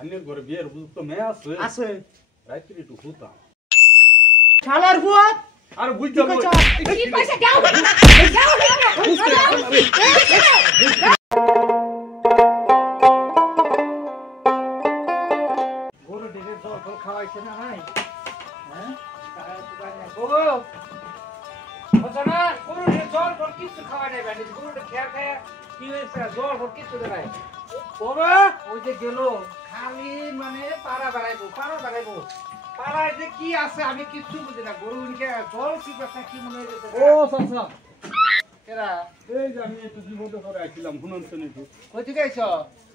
আন্নের ঘরে বিয়ের উপযুক্ত মেয়ে আছে আছে রাত্রি একটু হুতাম শালার বুয়া আর বুঝতে কি পয়সা দাও গরু দিকে জল ফল খাওয়াইছে না ভাই হ্যাঁ গরু জল ফল কিছু খাওয়াই নাই ভাই গরুটা খেয়া খায়া কি হয়েছে জল ফল কিছু দেয় বাবা ওই যে গেল খালি মানে পাড়া বাড়াইবো পাড়ায় যে কি আছে আমি কিচ্ছু বুঝি না গরু জল কি কথা কি মনে হয়েছে ও চাচা কেরা এই যে আমি একটু বিপদে করে আইছিলাম শুনাচ্ছেন একটু কই থেকে আইছো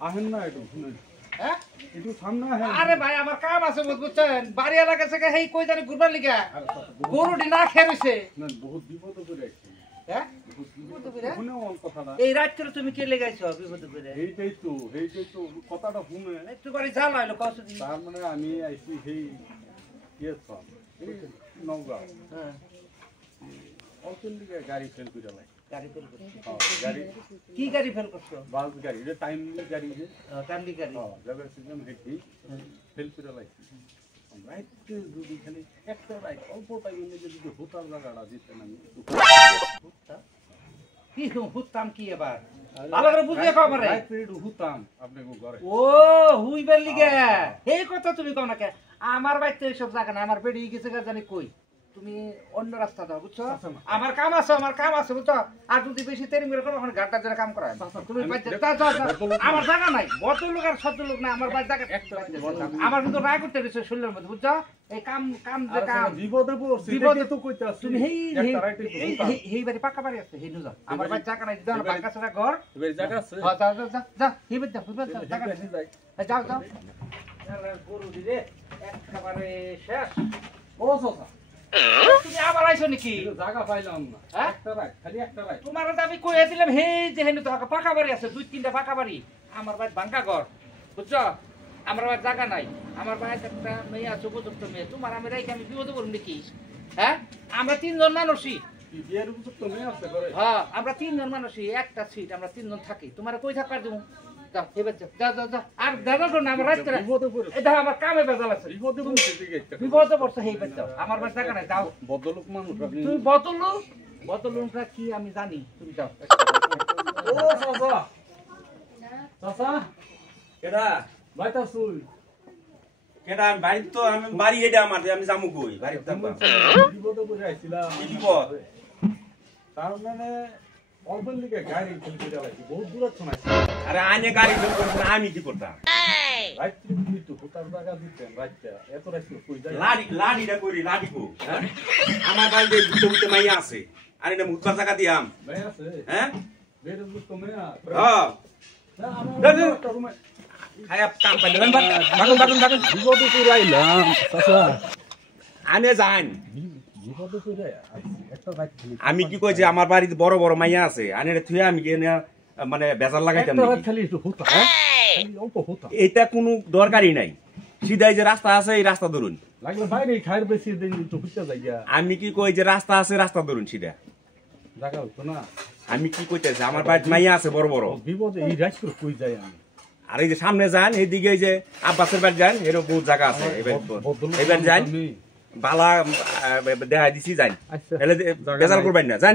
আহেন না একটু শুনেন হ্যাঁ একটু সামনে আহেন আরে ভাই আমার কাম আছে বুঝছেন বাড়ি এলাকা থেকে হেই কই জানি ঘুরবার লিগা গরুটি না খেয়ে রইছে না বহুত বিপদে করে আইছি হ্যাঁ বিপদে করে শুনে আমার কথাটা এই রাত করে তুমি কে লেগাইছো বিপদে করে এইটাই তো কথাটা শুনে একটু বাড়ি জানা হইলো কষ্ট দিন তার মানে আমি আইছি সেই নওগাঁ হ্যাঁ অল্পের দিকে গাড়ি ফেল করে লাই গাড়ি ফেল করছো গাড়ি কি গাড়ি ফেল করছো বাস গাড়ি যে টাইম গাড়ি যে কান্দি গাড়ি যাবে সিস্টেম হেঁটে ফেল করে লাইছি রাইতে যদি খালি একটা রাইট অল্প টাইমের মধ্যে যদি হোতার জায়গাটা দিতেন আমি কি হুতাম কি এবার ভালো করে বুঝিয়ে কও আমারে রাইতে একটু হুতাম আপনাকে ঘরে ও হুইবার লিগে এই কথা তুমি কও না কে আমার বাড়িতে এইসব জায়গা না আমার বেড়ি গেছে জানি কই তুমি অন্য রাস্তা দাও বুঝছো আমার কাম আছে বুঝছো আর যদি বেশি তেরি মেরে করো ওখানে গাড়টা ধরে কাম করায় তুমি আমার জায়গা নাই বত লোক আর সত্য লোক না আমার বাড়ি জায়গা আমার কিন্তু রায় করতে দিছে শরীরের মধ্যে বুঝছো এই কাম যে কাম বিপদে পড়ছি বিপদে তো কইতে আছি তুমি একটা রাইতে এই বাড়ি পাকা বাড়ি আছে হেনু যাও আমার বাড়ি জায়গা নাই দাও না পাকা ছাড়া ঘর এবারে জায়গা আছে হ্যাঁ যা এই বাড়ি দাও জায়গা বেশি যাই যাও গরু দিলে একেবারে শেষ ও চাচা তুমি আবার আইছো নাকি জায়গা পাইলাম না হ্যাঁ? একটা রাইট খালি একটা রাইট তোমার তো আমি কইয়া দিলাম হেই যে হেনু তো পাকা বাড়ি আছে 2-3টা পাকা বাড়ি আমার বাড়ি ভাঙ্গা ঘর বুঝছো আমার বাড়ি জায়গা নাই আমার বাড়িতে একটা মেয়ে আছে উপযুক্ত মেয়ে তোমার আমি রাইকে আমি বিপদ করব নাকি হ্যাঁ আমরা 3 জন মানুষই বিয়ের উপযুক্ত মেয়ে আছে ঘরে হ্যাঁ আমরা 3 জন মানুষই একটা সিট আমরা 3 জন থাকি তোমার কই থাকবার দেবো যাও এবার যাও আর দাদা তো না আমার রাত করে বিপদে পড়ে এটা আমার কামে বেজাল আছে বিপদে পড়ছে ঠিক আছে বিপদে পড়ছে হেই বাদ দাও আমার বাড়ি জায়গা নাই যাও বদলোক মানুষ আপনি তুমি বতলুনটা কি আমি জানি তুমি যাও ও চাচা চাচা কেডা বাইতা শুই কেডা বাড়ি তো আমি বাড়ি এটা আমার আমি যামু কই বাড়ি থাকবা বিপদে পড়ে আইছিলাম কি বিপদ তার মানে অল্পের দিকে গাড়ি ফেল করে লাইছি বহুত দূর শোনাইছি আরে আনে গাড়ি ফেল করছ না আমি কি করতাম রাত্রি কিন্তু হোতার জায়গা দিতেন রাতটা এত রাত্রি কই যায় লাডিটা করি লাডি কো আমার বাড়িতে দুটো মাইয়া আছে আর এটা মুতবা জায়গা দিয়াম ভাই আছে হ্যাঁ বের বুঝ তো মেয়া হ্যাঁ না আমার একটা রুমে খায়া কাম পাইলে বাগুন বিপদে পড়ে আইলাম চাচা আনে যান বিপদে পড়ে একটা রাত্রি আমি কি কই যে আমার বাড়িতে বড় বড় মাইয়া আছে আনে থুয়ে আমি গিয়ে মানে বেজার লাগাইতাম একটা রাত নাকি? খালি একটু হোতা খালি অল্প হোতা এটা কোনো দরকারই নাই সিধাই যে রাস্তা আছে এই রাস্তা ধরুন লাগলে বাইরে খায়ের বেশি দিন একটু হুইতে যাইয়া আমি কি কই যে রাস্তা আছে রাস্তা ধরুন সিধা জায়গা হইতো না আমি কি কইতেছি আমার বাড়িতে মাইয়া আছে বড় বড় বিপদে এই রাত্রি কই যাই আমি আর এই যে সামনে যান এইদিকে এই যে আব্বাসের বাড়ি যান এরও বহুত জায়গা আছে এবার যান বালা দেখা দিছি যান আচ্ছা এলে বেজাল করবেন না যান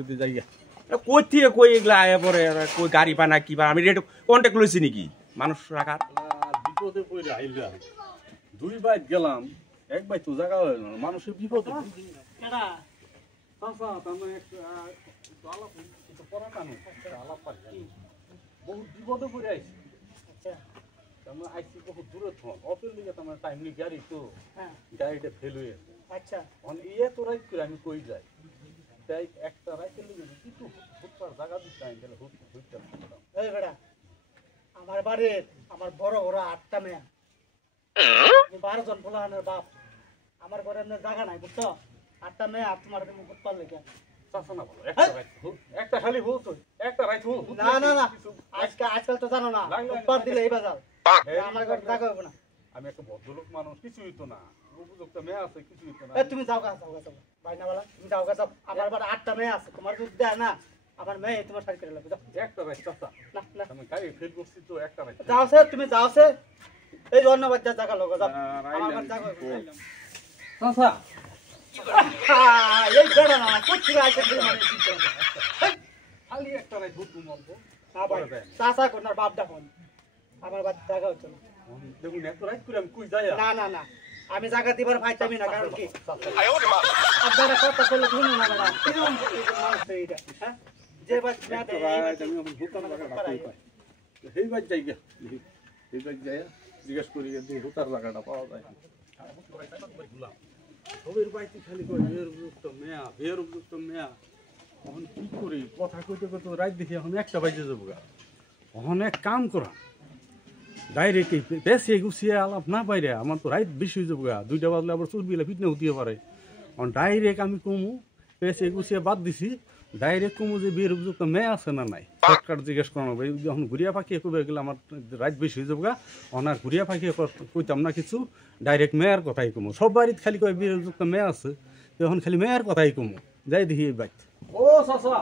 যদি যাইয়া কই থেকে কই এগুলা আয়া পরে কই গাড়ি পানা কি বা আমি রেট কন্ট্যাক্ট লইছি নাকি মানুষ রাখার বিপদে পড়ে আইলাম দুই বাইক গেলাম এক বাইক তো জায়গা হইল না মানুষের বিপদে কেডা চাচা তারমানে আলাপ কিন্তু পড়া কানো আলাপ পাচ্ছি বহুত বিপদে পড়ে আইছি আচ্ছা তারমানে আইছি বহুত দূরে থন অপের লিগে তোমার টাইমলি গাড়ি তো হ্যাঁ গাড়িটা ফেল হয়ে আছে আচ্ছা অন ইয়ে তো রাইট করে আমি কই যাই তাই একটা রাইতের লিগে কিন্তু হুটপার জায়গা দিতে আমি তাহলে হুটটা এই বেড়া আমার বাড়ির আমার বড় বড় 8টা মেয়ে 12 জন পোলাহানের বাপ আমার ঘরে এমনি জায়গা নাই বুঝছো 8টা মেয়ে আর তোমার তুমি ফুটপাল লেগে চাচা না বলো একটা রাইত একটা খালি হুট একটা রাইত হুট না আজকাল তো জানো না ফুটপাল দিলে এই বাজার আমার ঘরে জায়গা হবে না আমি একটা ভদ্রলোক মানুষ কিছু হইতো না উপযুক্ত মেয়ে আছে কিছু হইতো না তুমি যাও বাইনাওয়ালা তুমি যাও আমার বাড়ি 8টা মেয়ে আছে তোমার দুধ দেয় না আমার মেয়ে তোমার সাইড করে লাগবে একটা রাইত চাচা না আমি গাড়ি ফেল করছি তো একটা রাইত যাও সে তুমি যাও সে এই ধন্যবাদ জায়গা লোক আর আমার আইলাম জায়গা কি করব? চাচা এই বেড়া না কুচি আইছে মানে খালি একটা রাত হুকুম অল্প না ভাই চাচা কোনার বাপ ডাকন আমার বাদ জায়গা হচ্ছে না দেখুন এত রাত করে আমি কই যাই না না না আমি জায়গা দিবার পাইতামি না কারণ কি আপনারা কথা বলে শুনুন না দাদা কিরকম মানুষ এইটা হ্যাঁ যে বাদ না দেয় এই বাদ আমি এখন হুকাম জায়গাটা কই পাই এই বাদ যাই গা এই বাদ যাই জিজ্ঞেস করি যে হুতার জায়গাটা পাওয়া যায় সবের বাইতে খালি কই বিয়ের উপযুক্ত মেয়া এখন কি করি কথা কইতে কইতে রাত দেখি এখন একটা বাজে যাবো গা এখন এক কাম করা ডাইরেক্ট বেশি গুছিয়ে আলাপ না পাইরে আমার তো রাত বেশি হয়ে যাবো গা 2টা বাজলে আবার চুরবিলে ফিটনে হতে পারে এখন ডাইরেক্ট আমি কমু বেশি গুছিয়ে বাদ দিছি ডাইরেক্ট কমু যে বিয়ের উপযুক্ত মেয়ে আছে না নাই শর্টকাট জিজ্ঞেস করানো যখন ঘুরিয়া পাখিয়ে কবে গেলে আমার রাত বেশি হয়ে যাবো গা অনার ঘুরিয়া পাখিয়ে কইতাম না কিছু ডাইরেক্ট মেয়ের কথাই কমু সব বাড়িতে খালি কয় বিয়ের উপযুক্ত মেয়ে আছে তখন খালি মেয়ের কথাই কমু যাই দেখি এই বাইক ও চাচা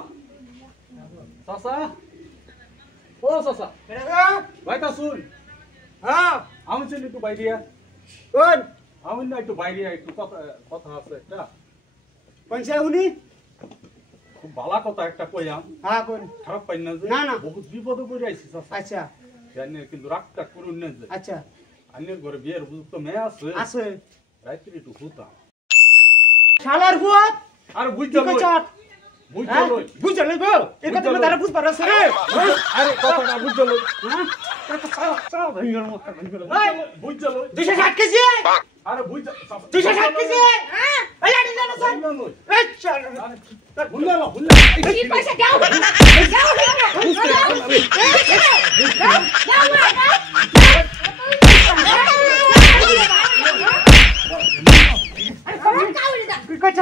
চাচা ও চাচা ভাইটা শুন হ্যাঁ আমি চলি একটু বাইরিয়া কোন আমি না একটু বাইরিয়া একটু কথা আছে একটা পয়সা উনি খুব ভালো কথা একটা কইয়াম হ্যাঁ কোন খারাপ পাই না যে না, না। বহুত বিপদে পড়ে আইছি চাচা আচ্ছা জানি কিন্তু রাগটা করুন না যে আচ্ছা আন্যের ঘরে বিয়ের উপযুক্ত মেয়ে আছে আছে রাত্রি একটু হুতাম শালার বুয়া আর কি বুঝতে কইছ বুঝতে লই বুঝছ লই গো এই কথা বুঝতে তারা বুঝ পারছ রে আরে কথাটা বুঝতে লই হ্যাঁ এটা সারা ভাইয়ের মত বুঝতে লই 260 কেজি আরে বুঝতে 260 কেজি হ্যাঁ এই লাড়ি না স্যার লই এই চল বুঝলা কি পয়সা দাও কি কইছ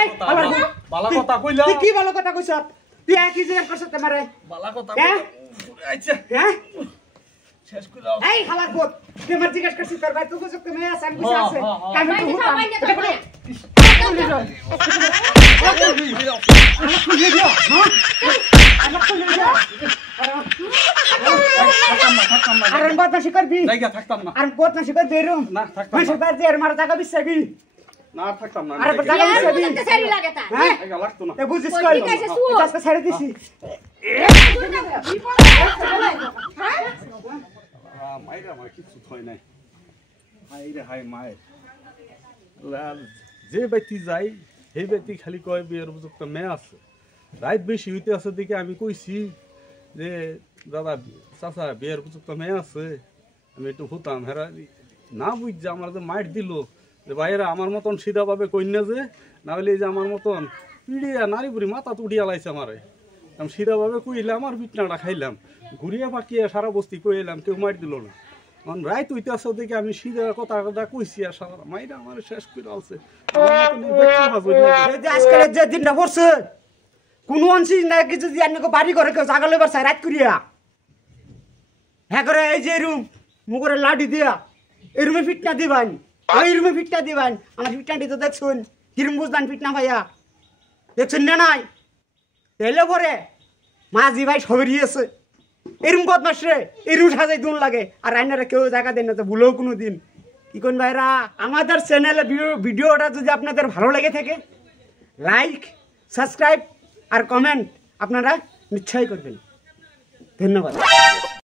এই বালা কথা কইলা তুই কি ভালো কথা কইছ তুই কি জিজ্ঞাসা করছ তোমারে বালা কথা হ্যাঁ আচ্ছা হ্যাঁ শেষ কইলা এই হালার পুত তুই আমার জিজ্ঞাসা করছিস তোর ভাই তুই কইছ তুমি আছে আমি কইছ আছে আমি তো হুতাম আর বদমাশি করবি জায়গা থাকতাম না আর বদমাশি করবি এরম না থাকতাম না মানুষের বাড়িতে আর মারা জায়গা বিশ্বাবি না থাকতাম না আরে জায়গা বিশ্বাবি সারি লাগে তা হ্যাঁ জায়গা লাগতো না এ বুঝিস কই ঠিক আছে, শুয়ো। আজকে ছেড়ে দিছি মায়ের আমার কিছু হয় নাই হাইরে হাই মায়ের লাল যে ব্যক্তি যাই সেই ব্যক্তি খালি কয় বিয়ের উপযুক্ত মেয়ে আছে রাত বেশি হইতে আছে দিকে আমি কইছি যে দাদা চাচা বিয়ের উপযুক্ত মেয়ে আছে আমি একটু হতাম হেরা না বুঝছে আমার যে মাইট দিল যে ভাইয়েরা আমার মতন সিধা পাবে কন্যা যে না হলে এই যে আমার মতন পিড়িয়া নারী বুড়ি মাথা তুড়িয়া লাইছে আমারে আমি সিধা ভাবে কইলে আমার বিটনাটা খাইলাম ঘুরিয়া পাকিয়ে সারা বস্তি কইলাম কেউ মাইট দিল না কারণ রায় তুইতে আসো দেখে আমি সিধা কথা কইছি আর সারা মাইরা আমার শেষ করে আছে আজকাল যে দিনটা পড়ছে কোন অংশী না কিছু যদি আপনি বাড়ি করে কেউ জাগা লইবার চাই রাত করিয়া হ্যাঁ করে এই যে রুম মুখরে লাডি দিয়া এই রুমে ফিটনা দিবান এই রুমে ফিটনা দিবান আমার ফিটনাটি তো দেখছুন কিরম বুঝলাম ফিটনা ভাইয়া দেখছুন না নাই এলে পরে মাঝি ভাই সবেরিয়েছে এরম বদমাস রে এরম সাজাই দুন লাগে আর আইনারা কেউ জায়গা দেন না তো ভুলেও কোনো দিন কি কোন ভাইরা আমাদের চ্যানেলে ভিডিওটা যদি আপনাদের ভালো লেগে থাকে লাইক সাবস্ক্রাইব আর কমেন্ট আপনারা নিশ্চয়ই করবেন ধন্যবাদ।